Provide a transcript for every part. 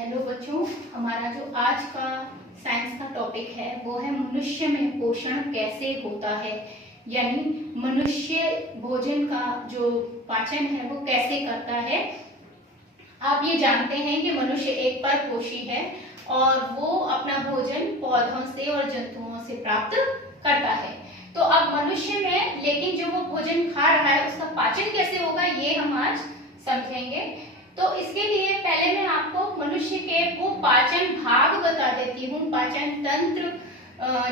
Hello बच्चों, हमारा जो आज का साइंस का टॉपिक है वो है मनुष्य में पोषण कैसे होता है, यानी मनुष्य भोजन का जो पाचन है वो कैसे करता है। आप ये जानते हैं कि मनुष्य एक परपोषी है और वो अपना भोजन पौधों से और जंतुओं से प्राप्त करता है। तो अब मनुष्य में लेकिन जो वो भोजन खा रहा है उसका पाचन कैसे होगा ये हम आज समझेंगे। तो इसके लिए पहले मैं आपको मनुष्य के वो पाचन भाग बता देती हूँ, पाचन तंत्र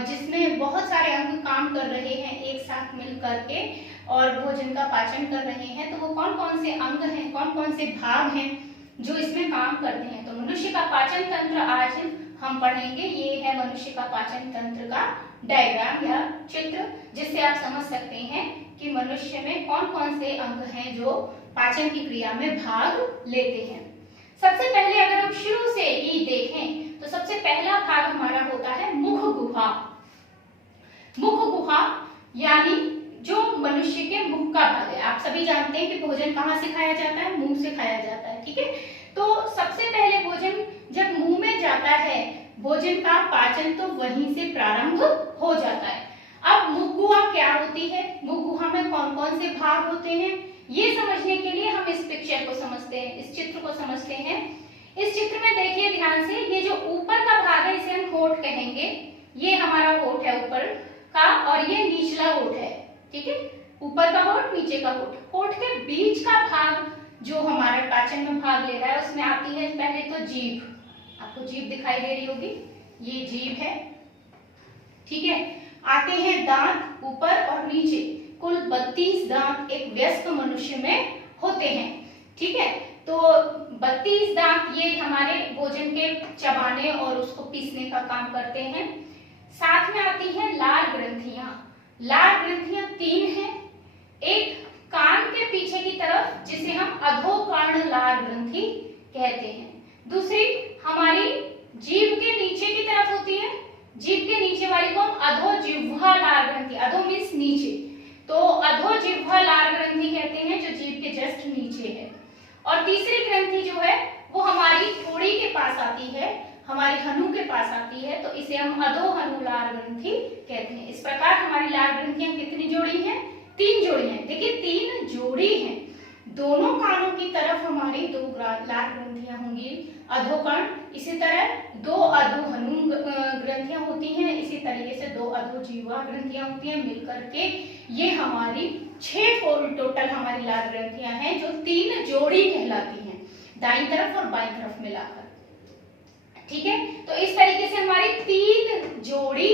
जिसमें बहुत सारे अंग काम कर रहे हैं एक साथ मिल करके और भोजन का पाचन कर रहे हैं। तो वो कौन कौन से अंग हैं, कौन कौन से भाग हैं जो इसमें काम करते हैं। तो मनुष्य का पाचन तंत्र आज हम पढ़ेंगे। ये है मनुष्य का पाचन तंत्र का डायग्राम या चित्र, जिससे आप समझ सकते हैं कि मनुष्य में कौन कौन से अंग हैं जो पाचन की क्रिया में भाग लेते हैं। सबसे पहले अगर हम शुरू से ही देखें तो सबसे पहला भाग हमारा होता है मुख गुहा। मुख गुहा यानी जो मनुष्य के मुख का भाग है। आप सभी जानते हैं कि भोजन कहाँ से खाया जाता है, मुंह से खाया जाता है, ठीक है। तो सबसे पहले भोजन जब मुंह में जाता है, भोजन का पाचन तो वहीं से प्रारंभ हो जाता है। अब मुख गुहा क्या होती है, मुख गुहा में कौन कौन से भाग होते हैं, ये समझने के लिए हम इस पिक्चर को समझते हैं, इस चित्र को समझते हैं। इस चित्र में देखिए ध्यान से, ये जो ऊपर का भाग है इसे हम होठ कहेंगे। ये हमारा होठ है ऊपर का और ये निचला होठ है, ठीक है। ऊपर का होठ, नीचे का होठ। होठ के बीच का भाग जो हमारे पाचन में भाग ले रहा है उसमें आती है पहले तो जीभ। आपको जीभ दिखाई दे रही होगी, ये जीभ है, ठीक है। आते हैं दांत ऊपर और नीचे। कुल 32 दांत एक वयस्क मनुष्य में होते हैं, ठीक है। तो 32 दांत ये हमारे भोजन के चबाने और उसको पीसने का काम करते हैं। साथ में आती हैं लार ग्रंथियां। लार ग्रंथियां 3 हैं। एक कान के पीछे की तरफ जिसे हम अधोकर्ण लार ग्रंथि कहते हैं। दूसरी हमारी जीभ के नीचे की तरफ होती है, जीभ के नीचे वाली को हम अधोजिह्वा लार ग्रंथि, अधो मीन्स नीचे, तो अधोजिह्वा लार ग्रंथि कहते हैं जो जीभ के जस्ट नीचे है। और तीसरी ग्रंथि जो है वो हमारी थोड़ी के पास आती है, हमारी हनु के पास आती है, तो इसे हम अधोहनु लार ग्रंथि कहते हैं। इस प्रकार हमारी लार ग्रंथियां कितनी जोड़ी हैं, 3 जोड़ी हैं। देखिए 3 जोड़ी हैं। दोनों कानों की तरफ हमारी 2 लार ग्रंथियां होंगी अधोकर्ण, इसी तरह 2 अधोहनु ग्रंथियां होती हैं, इसी तरीके से 2 अधोजिह्वा ग्रंथियां होती हैं। मिलकर के ये हमारी 6 टोटल हमारी लार ग्रंथियां हैं जो 3 जोड़ी कहलाती हैं, दाईं तरफ और बाईं तरफ मिलाकर, ठीक है। तो इस तरीके से हमारी 3 जोड़ी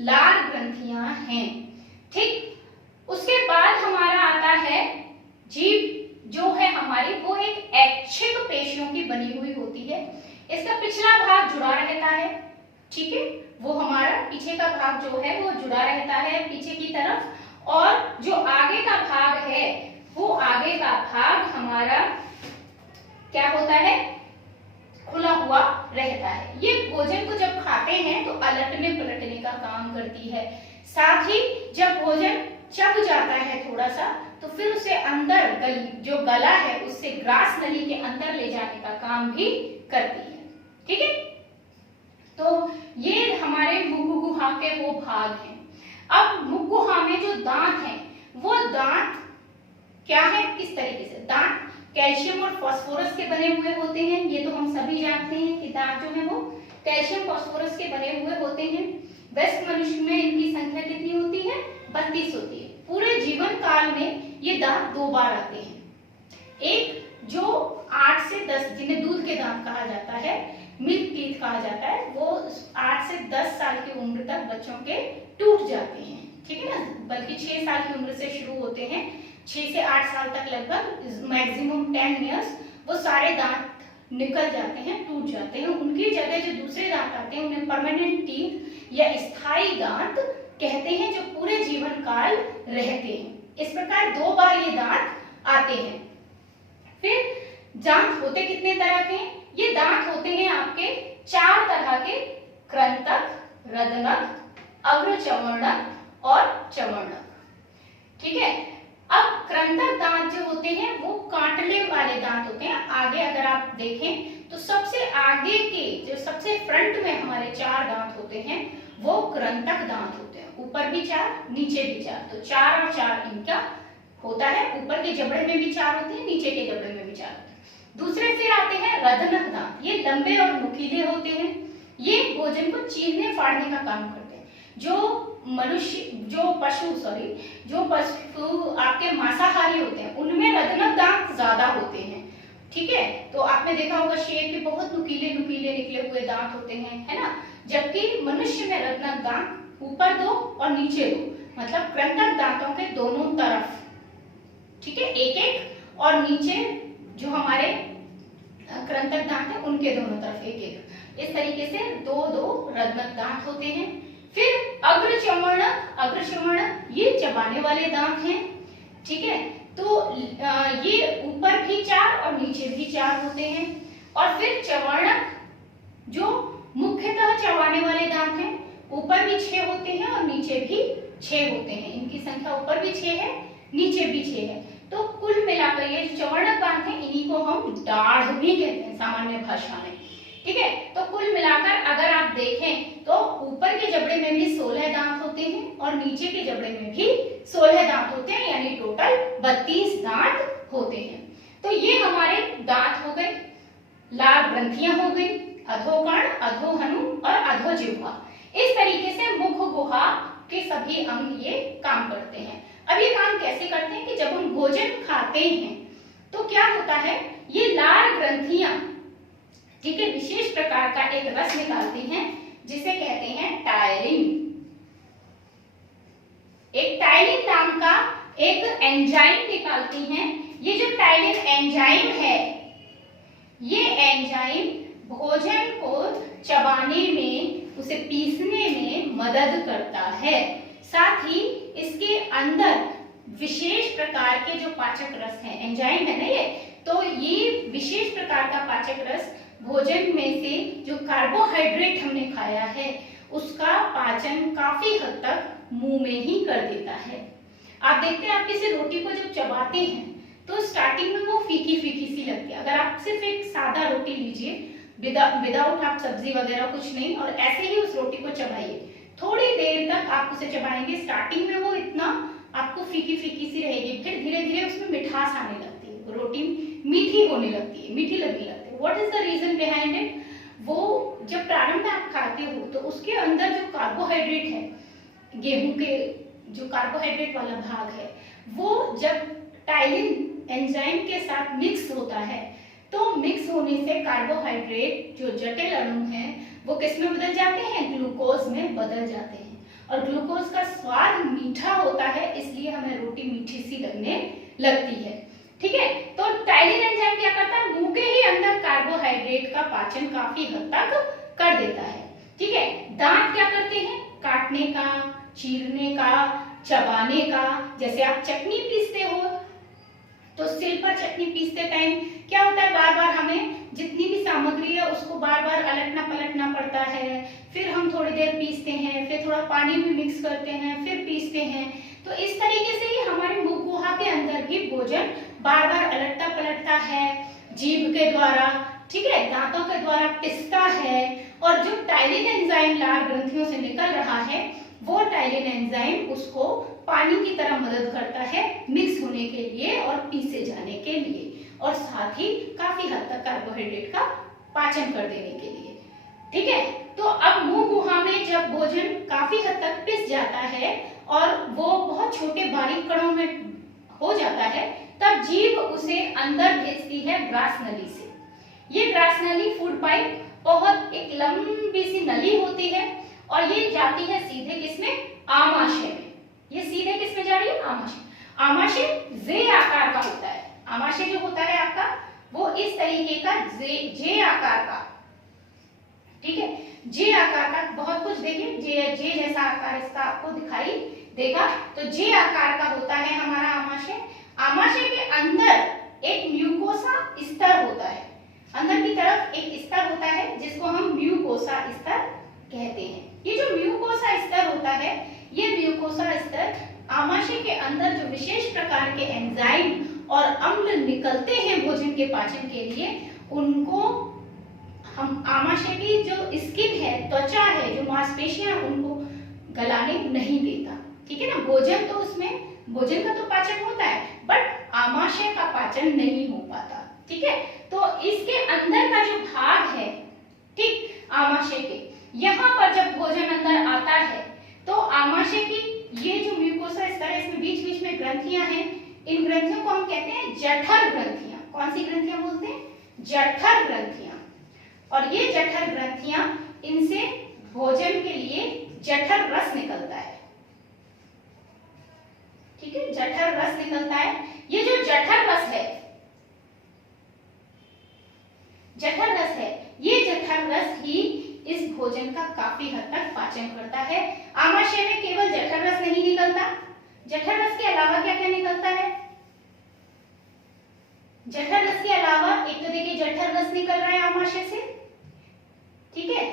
लार ग्रंथियां हैं, ठीक। उसके बाद हमारा आता है जीभ, जो है हमारी वो एक ऐच्छिक पेशियों की बनी हुई होती है। इसका पिछला भाग जुड़ा रहता है, ठीक है। वो हमारा पीछे का भाग जो है वो जुड़ा रहता है पीछे की तरफ, और जो आगे का भाग है वो आगे का भाग हमारा क्या होता है, खुला हुआ रहता है। ये भोजन को जब खाते हैं तो अलटने पलटने का काम करती है। साथ ही जब भोजन चब जाता है थोड़ा सा तो फिर उसे अंदर जो गला है उससे ग्रास नली के अंदर ले जाने का काम भी करती है, ठीक है। तो ये हमारे मुख गुहा के वो भाग हैं। अब मुख गुहा में जो दांत हैं वो दांत क्या है, किस तरीके से, दांत कैल्शियम और फास्फोरस के बने हुए होते हैं। ये तो हम सभी जानते हैं कि दांत जो है वो कैल्शियम फास्फोरस के बने हुए होते हैं। वयस्क मनुष्य में इनकी संख्या कितनी होती है, 32 होती है। पूरे जीवन काल में ये दांत 2 बार आते हैं। एक जो 8 से 10, जिन्हें दूध के दांत कहा जाता है, मिल्क टीथ कहा जाता है, वो 8 से 10 साल की उम्र तक बच्चों के टूट जाते हैं, ठीक है ना। बल्कि 6 साल की उम्र से शुरू होते हैं, 6 से 8 साल तक लगभग मैक्सिमम 10 इयर्स वो सारे दांत निकल जाते हैं, टूट जाते हैं। उनकी जगह जो दूसरे दांत आते हैं उन्हें परमानेंट टीथ या स्थायी दांत कहते हैं, जो पूरे जीवन काल रहते हैं। इस प्रकार 2 बार ये दांत आते हैं। फिर दांत होते कितने तरह के, ये दांत होते हैं आपके 4 तरह के, कृंतक, रदनक, अग्र चवर्णक और चवर्णक, ठीक है। अब कृंतक दांत जो होते हैं वो कांटने वाले दांत होते हैं। आगे अगर आप देखें तो सबसे आगे के जो सबसे फ्रंट में हमारे 4 दांत होते हैं वो कृंतक दांत होते हैं। ऊपर भी 4, नीचे भी 4, तो 4 और 4 इनका होता है। ऊपर के जबड़े में भी 4 होते हैं, नीचे के जबड़े में भी 4 होते हैं। दूसरे फिर आते हैं रदनक दांत। ये लंबे और नुकीले होते हैं। ये भोजन को चीरने फाड़ने का काम करते हैं। जो पशु आपके मांसाहारी होते हैं उनमें रदनक दांत ज्यादा होते हैं। ठीक है, तो आपने देखा होगा शेर के बहुत नुकीले नुकीले निकले हुए दांत होते हैं, है ना। जबकि मनुष्य में रदनक दांत ऊपर 2 और नीचे 2, मतलब कृंतक दांतों के दोनों तरफ, ठीक है, एक एक, और नीचे जो हमारे कृंतक दांत है उनके दोनों तरफ एक एक, इस तरीके से 2-2 रदनक दांत होते हैं। फिर अग्रचर्मण ये चबाने वाले दांत हैं। ठीक है, तो ये ऊपर भी 4 और नीचे भी 4 होते हैं। और फिर चवर्णक जो मुख्यतः चबाने वाले दांत हैं, ऊपर भी 6 होते हैं और नीचे भी 6 होते हैं। इनकी संख्या ऊपर भी 6 है, नीचे भी 6 है। तो कुल मिलाकर ये जो चवर्णक दांत हैं इन्हीं को हम दाढ़ भी कहते हैं सामान्य भाषा में। ठीक है, तो कुल मिलाकर अगर आप देखें तो ऊपर के जबड़े में भी 16 दांत होते हैं और नीचे के जबड़े में भी 16 दांत होते हैं, यानी टोटल 32 दांत होते हैं। तो ये हमारे दांत हो गए, लार ग्रंथियां हो गई, अधोकर्ण, अधोहनु और अधोजिह्वा। इस तरीके से मुख गुहा के सभी अंग ये काम करते हैं। अब ये काम कैसे करते हैं कि जब हम भोजन खाते हैं तो क्या होता है, ये लार ग्रंथियां, ठीक है, विशेष प्रकार का एक रस निकालती हैं जिसे कहते हैं टायलिन। एक टायलिन नाम का एक एंजाइम निकालती हैं। ये जो टायलिन एंजाइम है, ये एंजाइम भोजन को चबाने में, उसे पीसने में मदद करता है। साथ ही इसके अंदर विशेष प्रकार के जो पाचक रस हैं, एंजाइम है ना ये, तो ये विशेष प्रकार का पाचक रस भोजन में से जो कार्बोहाइड्रेट हमने खाया है उसका पाचन काफी हद तक मुंह में ही कर देता है। आप देखते हैं, आप किसी रोटी को जब चबाते हैं तो स्टार्टिंग में वो फीकी फीकी सी लगती है। अगर आप सिर्फ एक सादा रोटी लीजिए विदाउट आप सब्जी वगैरह कुछ नहीं, और ऐसे ही उस रोटी को चबाइए, थोड़ी देर तक आप उसे चबाएंगे, स्टार्टिंग में वो इतना आपको फीकी फीकी सी रहेगी, फिर धीरे धीरे उसमें मिठास आने लगती है, रोटी मीठी होने लगती है, मीठी लगने लगती है। What is the reason behind it? वो जब प्रारंभ में आप खाते हो तो उसके अंदर जो कार्बोहाइड्रेट है, गेहूं के जो कार्बोहाइड्रेट वाला भाग है, वो जब टायलिन एंजाइम के साथ मिक्स होता है तो मिक्स होने से कार्बोहाइड्रेट जो जटिल अणु हैं वो किस में बदल जाते हैं, ग्लूकोज में बदल जाते हैं। और ग्लूकोज का स्वाद मीठा होता है, इसलिए हमें रोटी मीठी सी लगने लगती है। ठीक है, तो टायलिन एंजाइम क्या करता है, मुंह के ही अंदर कार्बोहाइड्रेट का पाचन काफी हद तक कर देता है। ठीक है, दांत क्या करते हैं, काटने का, चीरने का, चबाने का। जैसे आप चटनी पीसते हो तो सिल पर चटनी पीसते टाइम क्या होता है, बार बार हमें जितनी भी सामग्री है उसको बार बार अलटना पलटना पड़ता है। फिर हम थोड़ी देर पीसते हैं, फिर थोड़ा पानी भी मिक्स करते हैं, फिर पीसते हैं। तो इस तरीके से ही हमारे मुंह गुहा के अंदर भी भोजन बार बार अलटता पलटता है, जीभ के द्वारा, ठीक है, दांतों के द्वारा पिसता है। और जो टायलिन एंजाइम लार ग्रंथियों से निकल रहा है वो टायलिन एंजाइम उसको पानी की तरह मदद करता है मिक्स होने के लिए और पीसे जाने के लिए, और साथ ही काफी हद तक कार्बोहाइड्रेट का पाचन कर देने के लिए। ठीक है, तो अब मुंह गुहा में जब भोजन काफी हद तक पिस जाता है और वो बहुत छोटे बारीक कणों में हो जाता है, तब जीभ उसे अंदर भेजती है ग्रास नली से। ये ग्रास नली फूड पाइप बहुत एक लंबी सी नली होती है और ये जाती है सीधे किसमें, आमाशय में। ये सीधे किसमें जा रही है, आमाशय। आमाशय जे आकार का होता है। आमाशय जो होता है आपका वो इस तरीके का जे आकार का, ठीक है, जे आकार का। बहुत कुछ देखिए, जे जैसा आकार इसका आपको दिखाई देगा। तो जे आकार का होता है हमारा आमाशय। आमाशय के अंदर एक म्यूकोसा स्तर होता है, अंदर की तरफ एक स्तर होता है जिसको हम म्यूकोसा स्तर कहते हैं। ये जो म्यूकोसा स्तर होता है, ये म्यूकोसा स्तर आमाशय के अंदर जो विशेष प्रकार के एंजाइम और अम्ल निकलते हैं भोजन के पाचन के लिए, उनको हम आमाशय की जो स्किन है, त्वचा है, जो मांसपेशियां, उनको गलाने नहीं देता। ठीक है ना, भोजन तो उसमें, भोजन का तो पाचन होता है, बट आमाशय का पाचन नहीं हो पाता। ठीक है, तो इसके अंदर का जो भाग है, ठीक, आमाशय के, यहाँ पर जब भोजन अंदर आता है तो आमाशय की ये जो म्यूकोसा स्तर है, इसमें बीच बीच में ग्रंथियां हैं, इन ग्रंथियों को हम कहते हैं जठर ग्रंथियां। कौन सी ग्रंथियां बोलते हैं? जठर ग्रंथियां। और ये जठर ग्रंथियां, इनसे भोजन के लिए जठर रस निकलता है। ठीक है, जठर रस निकलता है। ये जो जठर रस है, जठर रस है, ये जठर रस ही इस भोजन का काफी हद तक पाचन करता है। आमाशय में केवल जठर रस नहीं निकलता, जठर रस के अलावा क्या क्या निकलता है? जठर रस के अलावा एक तो देखिए जठर रस निकल रहा है आमाशय से, ठीक है,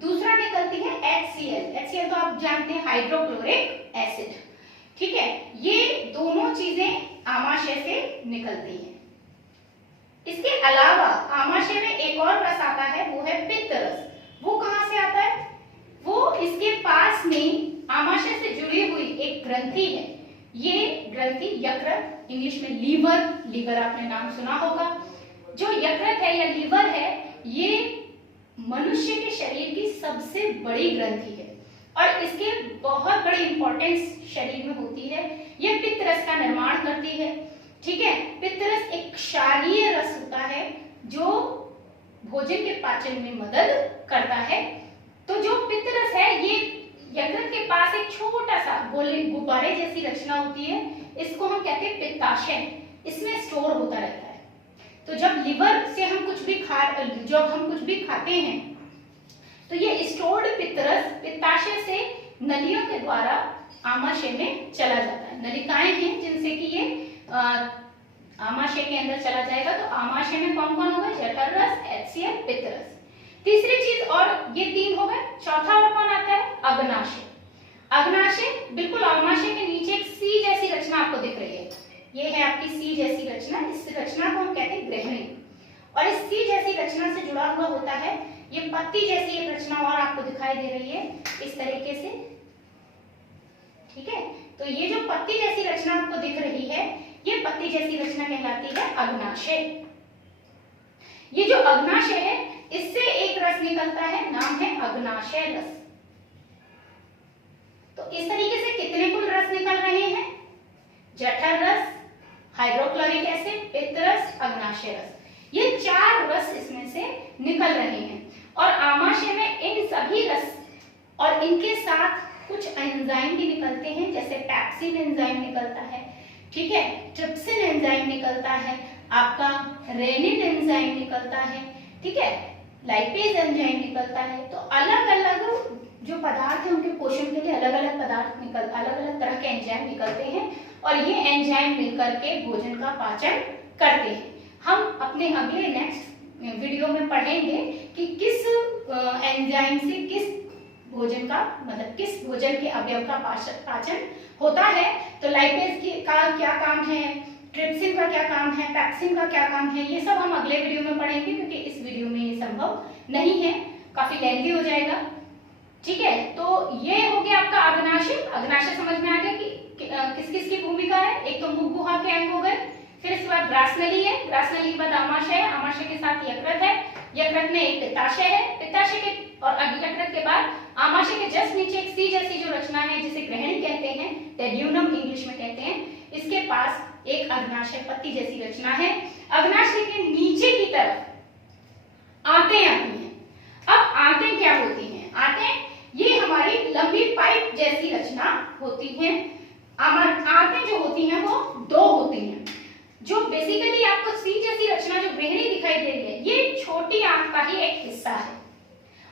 दूसरा निकलती है HCl। HCl तो आप जानते हैं, हाइड्रोक्लोरिक एसिड। ठीक है, ये दोनों चीजें आमाशय से निकलती हैं। इसके अलावा आमाशय में एक और रस आता है, वो है पित्त रस। वो कहां से आता है? वो इसके पास में आमाशय से जुड़ी हुई एक ग्रंथि है। ये ग्रंथि यकृत, इंग्लिश में लीवर, लीवर आपने नाम सुना होगा। जो यकृत है या लीवर है, ये मनुष्य के शरीर की सबसे बड़ी ग्रंथि है और इसके बहुत बड़ी इंपॉर्टेंस शरीर में होती है। ये पित्त रस का निर्माण करती है। ठीक है, पित्त रस एक क्षारीय रस होता है जो भोजन के पाचन में मदद करता है। तो जो पित्त रस है, ये यकृत के पास एक छोटा सा गोले गुब्बारे जैसी रचना होती है, इसको हम कहते हैं पित्ताशय, इसमें स्टोर होता रहता है। तो जब लिवर से हम कुछ भी खाते हैं तो ये स्टोर्ड पित्त रस पित्ताशय से नलियों के द्वारा आमाशय में चला जाता है। नलिकाएं हैं जिनसे कि ये आमाशय के अंदर चला जाएगा। तो आमाशय में कौन कौन होगा? जठर रस, HCl, पित्त रस। तीसरी चीज, और ये तीन हो गए, चौथा और कौन आता है? अग्नाशय। अग्नाशय बिल्कुल आमाशय के नीचे एक सी जैसी रचना आपको दिख रही है, ये है आपकी सी जैसी रचना। इस रचना को हम कहते हैं ग्रहणी, और इस सी जैसी रचना से जुड़ा हुआ होता है ये पत्ती जैसी एक रचना, और आपको दिखाई दे रही है इस तरीके से। ठीक है, तो ये जो पत्ती जैसी रचना आपको दिख रही है, ये पत्ती जैसी रचना कहलाती है अग्नाशय। ये जो अग्नाशय है, इससे एक रस निकलता है, नाम है अग्नाशय रस। तो इस तरीके से कितने कुल रस निकल रहे हैं? जठर रस, हाइड्रोक्लोरिक एसिड, पित्त रस, अग्नाशय रस, ये 4 रस इसमें से निकल रहे हैं। और आमाशय में इन सभी रस और इनके साथ कुछ एंजाइम भी निकलते हैं, जैसे पैप्सिन एंजाइम निकलता है, ठीक है, ट्रिप्सिन एंजाइम निकलता है, आपका रेनिन एंजाइम निकलता है, ठीक है, लाइपेज एंजाइम निकलता है। तो अलग अलग जो पदार्थ है, उनके पोषण के लिए अलग अलग पदार्थ अलग अलग तरह के एंजाइम निकलते हैं, और ये एंजाइम मिलकर के भोजन का पाचन करते हैं। हम अपने अगले नेक्स्ट वीडियो में पढ़ेंगे कि किस एंजाइम से किस भोजन का, मतलब किस भोजन के अवयव का पाचन होता है। तो लाइपेज का क्या काम है, ट्रिप्सिन का क्या काम है, पैप्सिन का क्या काम है, ये सब हम अगले वीडियो में पढ़ेंगे, क्योंकि इस वीडियो में ये संभव नहीं है, काफी लेंथी हो जाएगा। ठीक है, तो ये हो गया आपका अग्नाशय। अग्नाशय समझ में आ गया कि किस किस की भूमिका है। एक तो मुख गुहा के अंग हो गए, फिर इसके बाद ग्रासनली है, ग्रासनली के बाद आमाशय है, आमाशय के साथ यकृत है, यकृत में एक पित्ताशय है, पित्ताशय के और यकृत के बाद आमाशय के जस्ट नीचे एक सी जैसी जो रचना है, जिसे ग्रहणी कहते हैं, टेड्यूनम इंग्लिश में कहते हैं, इसके पास एक अग्नाशय पत्ती जैसी रचना है। अग्नाशय के नीचे की तरफ आंतें आती हैं। अब आंतें क्या होती हैं? आंतें ये हमारी लंबी पाइप जैसी रचना होती हैं। आंतें जो होती हैं वो 2 होती हैं। जो बेसिकली आपको सी जैसी रचना जो ग्रहणी दिखाई दे रही है, ये छोटी आंत का ही एक हिस्सा है,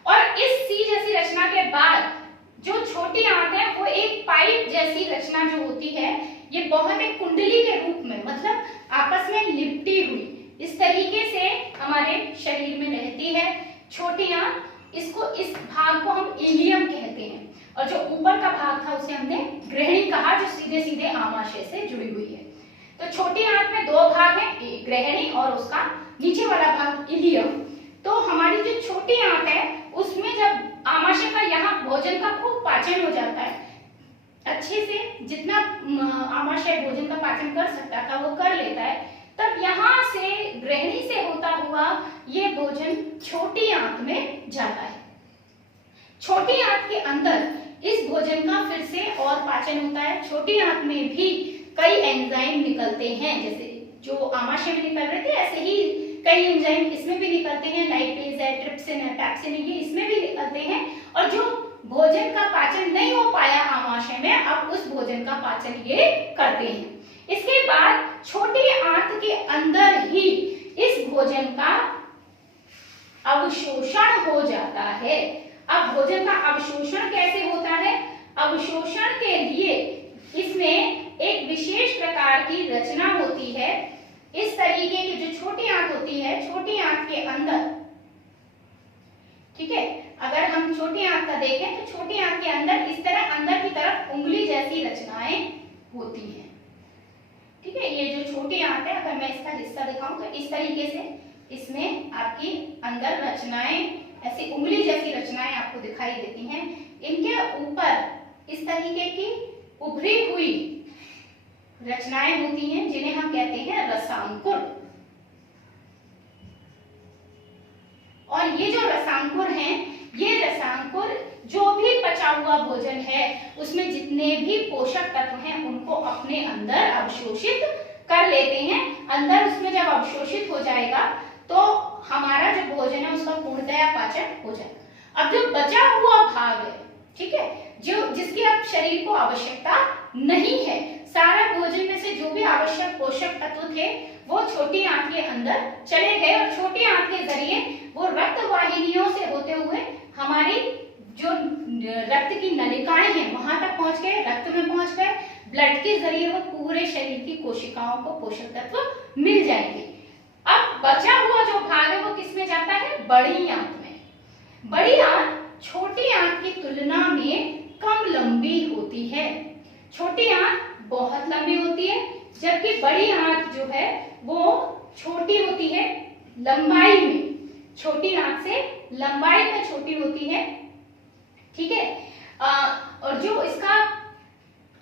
और इस सी जैसी रचना के बाद जो छोटी आंत है वो एक पाइप जैसी रचना जो होती है, ये बहुत एक कुंडली के रूप में, मतलब आपस में लिपटी हुई इस तरीके से हमारे शरीर में रहती है। छोटी आंत इसको, इस भाग को हम इलियम कहते हैं, और जो ऊपर का भाग था उसे हमने ग्रहणी कहा, जो सीधे सीधे आमाशय से जुड़ी हुई है। तो छोटी आंत में दो भाग हैं, एक ग्रहणी और उसका नीचे वाला भाग इलियम। तो हमारी जो छोटी आंत है उसमें जब आमाशय का यहाँ भोजन का खूब पाचन हो जाता है, अच्छे से जितना आमाशय भोजन का पाचन कर सकता था वो कर लेता है, तब यहाँ से ग्रहणी से होता हुआ ये भोजन छोटी आंत में जाता है। छोटी आंत के अंदर इस भोजन का फिर से और पाचन होता है। छोटी आंत में भी कई एंजाइम निकलते हैं, जैसे जो आमाशय में निकल रहे थे ऐसे ही कई एंजाइम इसमें भी निकलते हैं, लाइपेज है, ट्रिप्सिन है, पैप्सिन है, ये इसमें भी निकलते हैं। और जो भोजन का पाचन नहीं हो पाया आमाशय में, अब उस भोजन का पाचन ये करते हैं। इसके बाद छोटी आंत के अंदर ही इस भोजन का अवशोषण हो जाता है। अब भोजन का अवशोषण कैसे होता है? अवशोषण के लिए इसमें एक विशेष प्रकार की रचना होती है। इस तरीके की जो छोटी आंत होती है, छोटी आंत के अंदर, ठीक है, अगर हम छोटी आंत का देखें तो छोटी आंत के अंदर इस तरह अंदर की तरफ उंगली जैसी रचनाएं होती हैं। ठीक है, ये जो छोटी आंत है, अगर मैं इसका हिस्सा दिखाऊं तो इस तरीके से इसमें आपकी अंदर रचनाएं, ऐसी उंगली जैसी रचनाएं आपको दिखाई देती हैं। इनके ऊपर इस तरीके की उभरी हुई रचनाएं होती हैं जिन्हें हम कहते हैं रसांकुर। और ये जो रसांकुर हैं, ये रसांकुर जो भी पचा हुआ भोजन है उसमें जितने भी पोषक तत्व हैं उनको अपने अंदर अवशोषित कर लेते हैं। अंदर उसमें जब अवशोषित हो जाएगा तो हमारा जो भोजन है उसका पूर्णतया पाचन हो जाएगा। अब जो बचा हुआ भाग है, ठीक है, जो जिसकी अब शरीर को आवश्यकता नहीं है, सारा भोजन में से जो भी आवश्यक पोषक तत्व थे वो छोटी आंत के अंदर चले गए और छोटी आंत के जरिए वो रक्त वाहिनियों से होते हुए हमारी जो रक्त की नलिकाएं हैं वहां तक पहुंच गए, रक्त में पहुंच गए। ब्लड के जरिए वो पूरे शरीर की कोशिकाओं को पोषक तत्व मिल जाएंगे। अब बचा हुआ जो भाग है वो किस में जाता है? बड़ी आंत में। बड़ी आंत छोटी आंत की तुलना में कम लंबी होती है। छोटी आंत बहुत लंबी होती है, जबकि बड़ी आंत जो है वो छोटी होती है लंबाई में, छोटी आंत से लंबाई में छोटी होती है। ठीक है, और जो इसका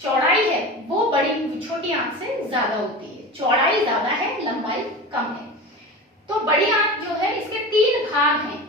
चौड़ाई है वो बड़ी छोटी आंत से ज्यादा होती है। चौड़ाई ज्यादा है, लंबाई कम है। तो बड़ी आंत जो है इसके 3 भाग हैं।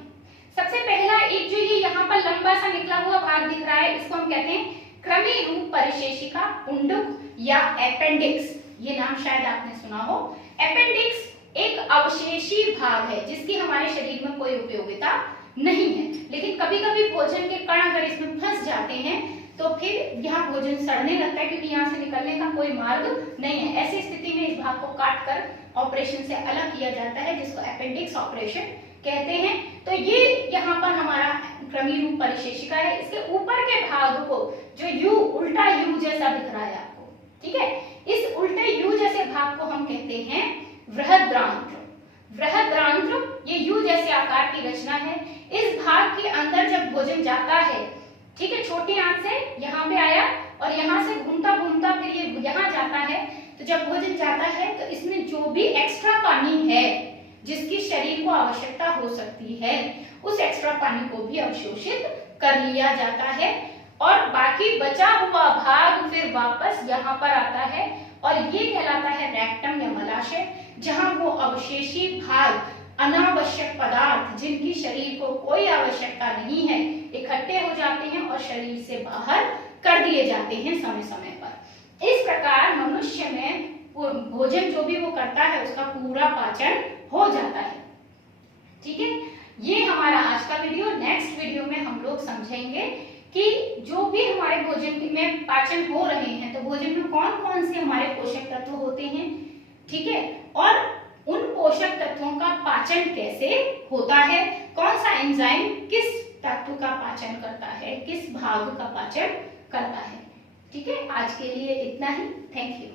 सबसे पहला एक जो ये यहाँ पर लंबा सा निकला हुआ भाग दिख रहा है, इसको हम कहते हैं क्रमी रूप परिशेषिका उंडुक या एपेंडिक्स। ये नाम शायद आपने सुना हो। एपेंडिक्स एक अवशेषी भाग है जिसकी हमारे शरीर में कोई उपयोगिता नहीं है, लेकिन कभी कभी भोजन के कण अगर इसमें फंस जाते हैं तो फिर यहाँ भोजन सड़ने लगता है, क्योंकि यहाँ से निकलने का कोई मार्ग नहीं है। ऐसी स्थिति में इस भाग को काट कर ऑपरेशन से अलग किया जाता है, जिसको अपेंडिक्स ऑपरेशन कहते हैं। तो ये यहाँ पर हमारा क्रमी रूप परिशेषिका है। इसके ऊपर के भाग को जो यू, उल्टा यू जैसा दिख रहा है आपको, ठीक है, इस उल्टे यू जैसे भाग को हम कहते हैं बृहद्रांत्र। बृहद्रांत्र ये यू जैसे आकार की रचना है। इस भाग के अंदर जब भोजन जाता है, ठीक है, छोटी आंत से यहाँ पे आया और यहाँ से घूमता घूमता फिर ये यहाँ जाता है, तो जब भोजन जाता है तो इसमें जो भी एक्स्ट्रा पानी है जिसकी शरीर को आवश्यकता हो सकती है, उस एक्स्ट्रा पानी को भी अवशोषित कर लिया जाता है और बाकी बचा हुआ भाग फिर वापस यहाँ पर आता है और ये कहलाता है रेक्टम या मलाशय, जहां वो अवशेषी भाग, अनावश्यक पदार्थ जिनकी शरीर को कोई आवश्यकता नहीं है, इकट्ठे हो जाते हैं और शरीर से बाहर कर दिए जाते हैं समय समय पर। इस प्रकार मनुष्य में भोजन जो भी वो करता है उसका पूरा पाचन हो जाता है। ठीक है, ये हमारा आज का वीडियो। नेक्स्ट वीडियो में हम लोग समझेंगे कि जो भी हमारे भोजन में पाचन हो रहे हैं तो भोजन में कौन कौन से हमारे पोषक तत्व होते हैं, ठीक है, और उन पोषक तत्वों का पाचन कैसे होता है, कौन सा एंजाइम किस तत्व का पाचन करता है, किस भाग का पाचन करता है। ठीक है, आज के लिए इतना ही। Thank you.